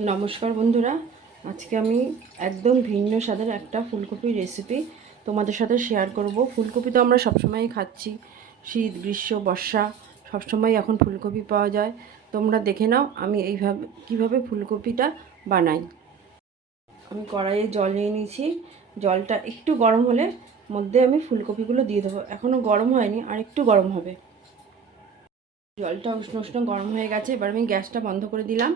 নমস্কার বন্ধুরা। আজকে আমি একদম ভিন্ন স্বাদের একটা ফুলকপির রেসিপি তোমাদের সাথে শেয়ার করব। ফুলকপি তো আমরা সবসময়ই খাচ্ছি। শীত, গ্রীষ্ম, বর্ষা, সবসময় এখন ফুলকপি পাওয়া যায়। তোমরা দেখে নাও আমি এইভাবে, কীভাবে ফুলকপিটা বানাই। আমি কড়াইয়ে জল নিয়ে নিয়েছি। জলটা একটু গরম হলে মধ্যে আমি ফুলকপিগুলো দিয়ে দেবো। এখনও গরম হয়নি, আর একটু গরম হবে। জলটা উষ্ণ উষ্ণ গরম হয়ে গেছে, এবার আমি গ্যাসটা বন্ধ করে দিলাম।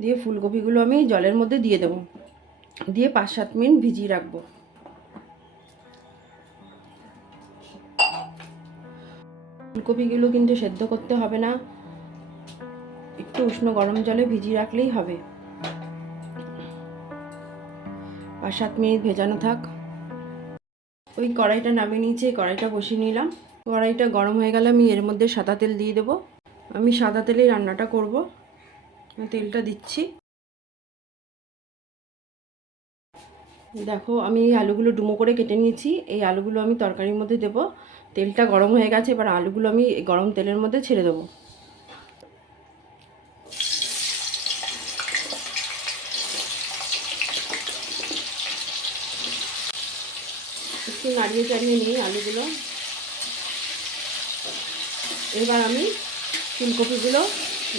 দিয়ে ফুলকপিগুলো আমি জলের মধ্যে দিয়ে দেবো। দিয়ে পাঁচ সাত মিনিট ভিজিয়ে রাখব। ফুলকপিগুলো কিন্তু সেদ্ধ করতে হবে না। একটু উষ্ণ গরম জলে ভিজিয়ে রাখলেই হবে। পাঁচ সাত মিনিট ভেজানো থাক। ওই কড়াইটা নামিয়ে নিয়েছি, কড়াইটা বসিয়ে নিলাম। কড়াইটা গরম হয়ে গেলে আমি এর মধ্যে সাদা তেল দিয়ে দেবো। আমি সাদা তেলেই রান্নাটা করব। তেলটা দিচ্ছি। দেখো, আমি এই আলুগুলো ডুমো করে কেটে নিয়েছি। এই আলুগুলো আমি তরকারির মধ্যে দেব। তেলটা গরম হয়ে গেছে, এবার আলুগুলো আমি গরম তেলের মধ্যে ছেড়ে দেবো। একটু নাড়িয়ে চাড়িয়ে নিই আলুগুলো। এবার আমি ফুলকপিগুলো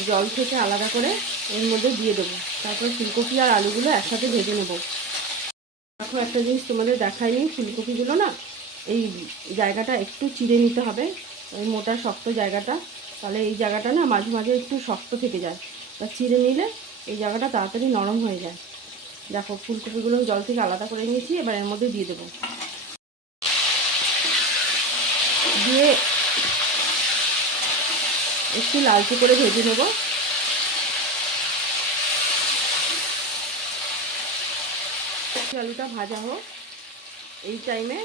জল থেকে আলাদা করে এর মধ্যে দিয়ে দেবো। তারপর ফুলকপি আর আলুগুলো একসাথে ভেজে নেব। দেখো, একটা জিনিস তোমাদের দেখায়নি ফুলকপিগুলো না, এই জায়গাটা একটু চিড়ে নিতে হবে, ওই মোটা শক্ত জায়গাটা। তাহলে এই জায়গাটা না মাঝে মাঝে একটু শক্ত থেকে যায়। তা চিড়ে নিলে এই জায়গাটা তাড়াতাড়ি নরম হয়ে যায়। দেখো, ফুলকপিগুলো জল থেকে আলাদা করে নিয়েছি, এবার এর মধ্যে দিয়ে দেবো। দিয়ে একটু লালচে করে ভেজে নেব। আলুটা ভাজা হোক, এই টাইমে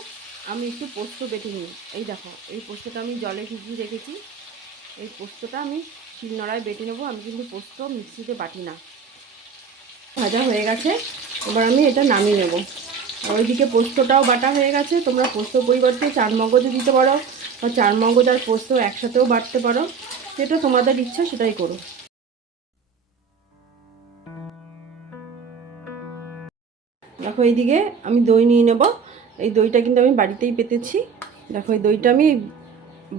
আমি একটু পোস্ত বেটে নিই। এই দেখো, এই পোস্তটা আমি জলে ভিজিয়ে রেখেছি। এই পোস্তটা আমি শিলনোড়ায় বেটে নেব, আমি কিন্তু পোস্ত মিক্সিতে বাটি না। ভাজা হয়ে গেছে, এবার আমি এটা নামিয়ে নেব। ওইদিকে পোস্তটাও বাটা হয়ে গেছে, তোমরা পোস্ত পরিবর্তে চার মগজও দিতে পারো, বা চার মগজ আর পোস্ত একসাথেও বাটতে পারো। যেটা তোমাদের ইচ্ছা সেটাই করো। দেখো এইদিকে আমি দই নিয়ে নেব। এই দইটা কিন্তু আমি বাড়িতেই পেতেছি। দেখো এই দইটা আমি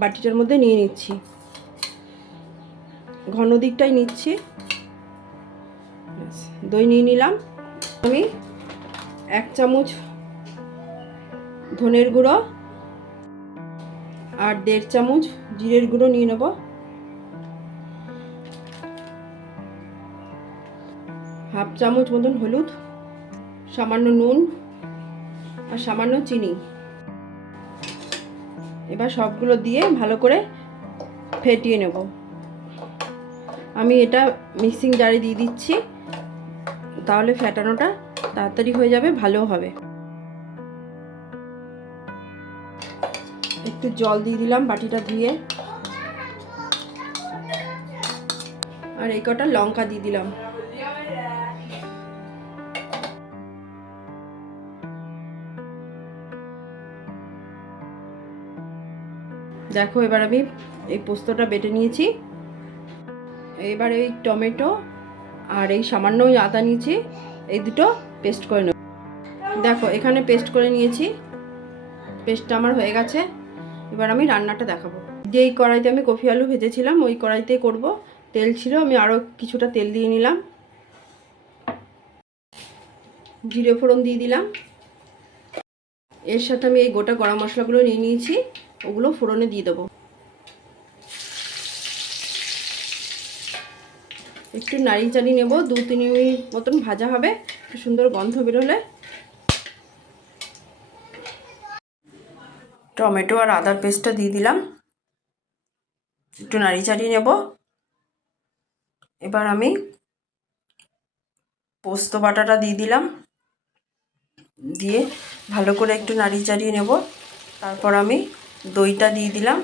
বাটিটার মধ্যে নিয়ে নিচ্ছি। ঘন দিকটাই নিচ্ছি। দই নিয়ে নিলাম। আমি এক চামচ ধনের গুঁড়ো আর দেড় চামচ জিরের গুঁড়ো নিয়ে নেব। হাফ চামচ মতন হলুদ, সামান্য নুন আর সামান্য চিনি। এবার সবগুলো দিয়ে ভালো করে ফেটিয়ে নেব। আমি এটা মিক্সিং জারে দিয়ে দিচ্ছি, তাহলে ফেটানোটা তাড়াতাড়ি হয়ে যাবে ভালো হবে। একটু জল দিয়ে দিলাম বাটিটা ধুয়ে। আর এই কটা লঙ্কা দিয়ে দিলাম। দেখো, এবার আমি এই পোস্তটা বেটে নিয়েছি। এবার এই টমেটো আর এই সামান্য ওই আদা নিয়েছি, এই দুটো পেস্ট করে নেব। দেখো, এখানে পেস্ট করে নিয়েছি। পেস্টটা আমার হয়ে গেছে। এবার আমি রান্নাটা দেখাবো। যেই কড়াইতে আমি কফি আলু ভেজেছিলাম, ওই কড়াইতে করব। তেল ছিল, আমি আরও কিছুটা তেল দিয়ে নিলাম। জিরে ফোড়ন দিয়ে দিলাম। এর সাথে আমি এই গোটা গরম মশলাগুলো নিয়ে নিয়েছি। ওগুলো ফোড়নে দিয়ে দেবো। একটু নাড়ি চাড়ি নেব, দু তিন মিনিট মতন ভাজা হবে, একটু সুন্দর গন্ধ বেরোলে। টমেটো আর আদার পেস্টটা দিয়ে দিলাম। একটু নাড়ি চাড়িয়ে নেব। এবার আমি পোস্ত বাটাটা দিয়ে দিলাম। দিয়ে ভালো করে একটু নাড়ি চাড়িয়ে নেব। তারপর আমি দইটা দিয়ে দিলাম।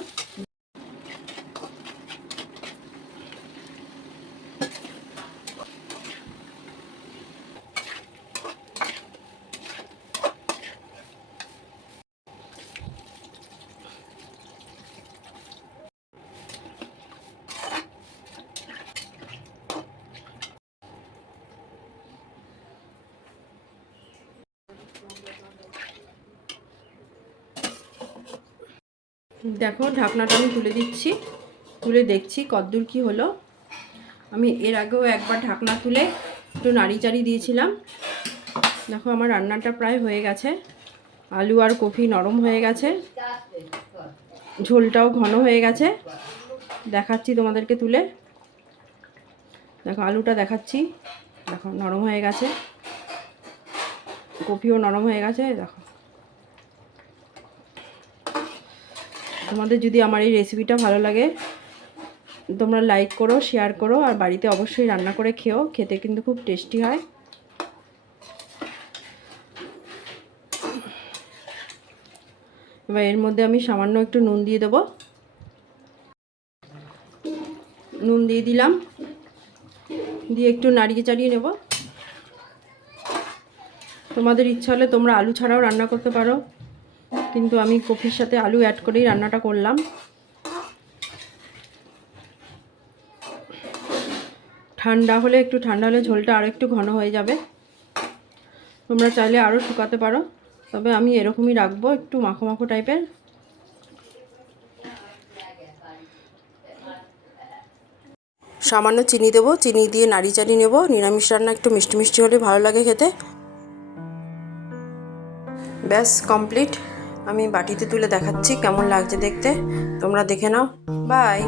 দেখো ঢাকনাটা আমি তুলে দিচ্ছি। তুলে দেখছি কদ্দূর কি হলো। আমি এর আগেও একবার ঢাকনা তুলে একটু নাড়ি চাড়ি দিয়েছিলাম। দেখো আমার রান্নাটা প্রায় হয়ে গেছে। আলু আর কফি নরম হয়ে গেছে। ঝোলটাও ঘন হয়ে গেছে। দেখাচ্ছি তোমাদেরকে তুলে। দেখো আলুটা দেখাচ্ছি। দেখো নরম হয়ে গেছে। কপিও নরম হয়ে গেছে। দেখো। তোমাদের যদি আমার এই রেসিপিটা ভালো লাগে, তোমরা লাইক করো শেয়ার করো, আর বাড়িতে অবশ্যই রান্না করে খেও। খেতে কিন্তু খুব টেস্টি হয়। এবার এর মধ্যে আমি সামান্য একটু নুন দিয়ে দেবো। নুন দিয়ে দিলাম। দিয়ে একটু নাড়িয়ে চাড়িয়ে নেব। তোমাদের ইচ্ছা হলে তোমরা আলু ছাড়াও রান্না করতে পারো। কিন্তু আমি কফির সাথে আলু অ্যাড করেই রান্নাটা করলাম। ঠান্ডা হলে একটু ঠান্ডা হলে ঝোলটা আরও একটু ঘন হয়ে যাবে। তোমরা চাইলে আরও শুকাতে পারো। তবে আমি এরকমই রাখব, একটু মাখো মাখো টাইপের। সামান্য চিনি দেবো, চিনি দিয়ে নাড়ি চাড়ি নেব। নিরামিষ রান্না একটু মিষ্টি মিষ্টি হলে ভালো লাগে খেতে। ব্যাস কমপ্লিট আমি বাটিতে তুলে দেখাচ্ছি কেমন লাগছে দেখতে। তোমরা দেখে নাও। বাই।